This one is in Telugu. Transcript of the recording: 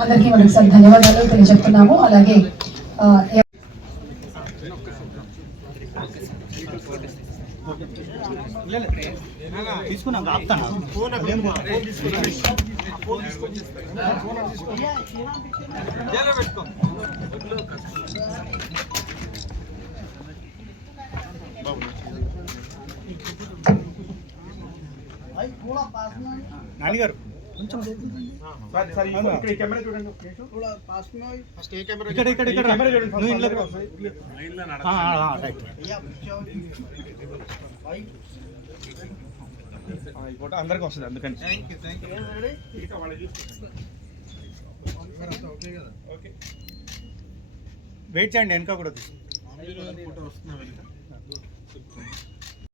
అందరికీ మరొకసారి ధన్యవాదాలు తెలియజెప్తున్నాము అలాగే ఆ, ఎ- తీసుకున్నాం ఆపుతాను నాన్నగారు. కొంచెం ఇక్కడ ఇక్కడ ఇక్కడ నువ్వు ఇంట్లోకి రా. ఆ, ఆ, ఆ, రైట్ ఈ ఫోటో అందరికి వస్తుంది అందుకని. వెయిట్ చేయండి వెనక కూడా తీసు